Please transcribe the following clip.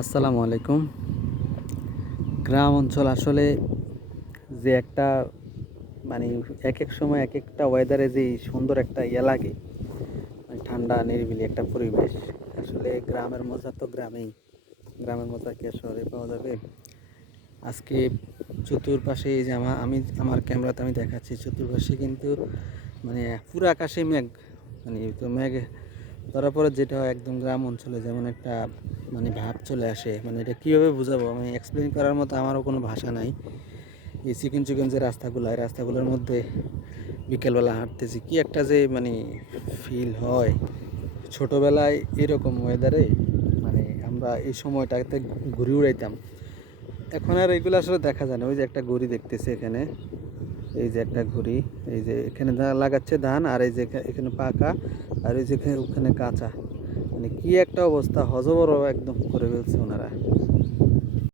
আসসালামু আলাইকুম। গ্রাম অঞ্চল আসলে যে একটা মানে একেক সময় একেকটা ওয়েদারে যে সুন্দর একটা লাগে, মানে ঠান্ডা নিরিবিলি একটা পরিবেশ। আসলে গ্রামের মজা তো গ্রামেই, গ্রামের মজা কি আর শহরে পাওয়া যাবে? আজকে চতুর্পাশে এই যে আমি আমার ক্যামেরাতে আমি দেখাচ্ছি, চতুর্পাশে কিন্তু মানে পুরো আকাশে মেঘ, মানে তো মেঘ ধরার পরে যেটা হয় একদম গ্রাম অঞ্চলে যেমন একটা মানে ভাব চলে আসে। মানে এটা কীভাবে বোঝাবো, আমি এক্সপ্লেন করার মতো আমারও কোনো ভাষা নাই। এই চিকেন চিকেন যে রাস্তাগুলো, এই রাস্তাগুলোর মধ্যে বিকেলবেলা হাঁটতেছি, কি একটা যে মানে ফিল হয়। ছোটোবেলায় এরকম ওয়েদারে মানে আমরা এই সময়টাতে ঘুরে উড়াইতাম। এখন আর এগুলো আসলে দেখা যায় না। ওই যে একটা ঘড়ি দেখতেছি এখানে, এই যে একটা ঘড়ি, এই যে এখানে লাগাচ্ছে ধান, আর এই যে এখানে পাকা, আর এই যে ওখানে কাঁচা। মানে কি একটা অবস্থা, হজবরল একদম করে ফেলছে ওনারা।